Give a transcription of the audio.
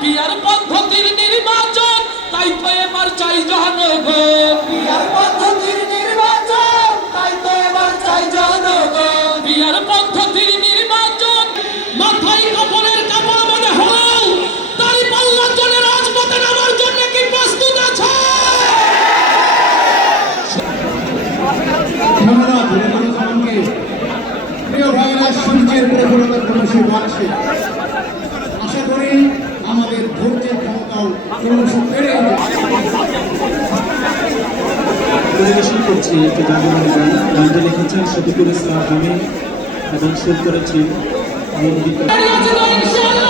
Peer পদ্ধতির নির্বাচন, তাই তো এবার চাই জনগণ। পিয়ার পদ্ধতির নির্বাচন, তাই তো এবার চাই জনগণ। পিয়ার পদ্ধতির নির্বাচন, মাথায় কাপড়ের কাপড় মনে হলেও দাঁড়িপাল্লার জন্য রাজপথে নামার জন্য কি প্রস্তুত আছে? ধন্যবাদ রবীন্দ্রনাথকে। প্রিয় ভাইয়েরা, সূর্যের প্রখরতা ক্রমশ বাড়ছে। আশা করি আমাদের ধৈর্যের ক্ষমতাও ক্রমশ বেড়ে পরিবেশন করছি একটি জাগরণ গান। গানটি লিখেছেন শফিকুল ইসলাম আমিন এবং সুর করেছেন ইনশাআল্লাহ।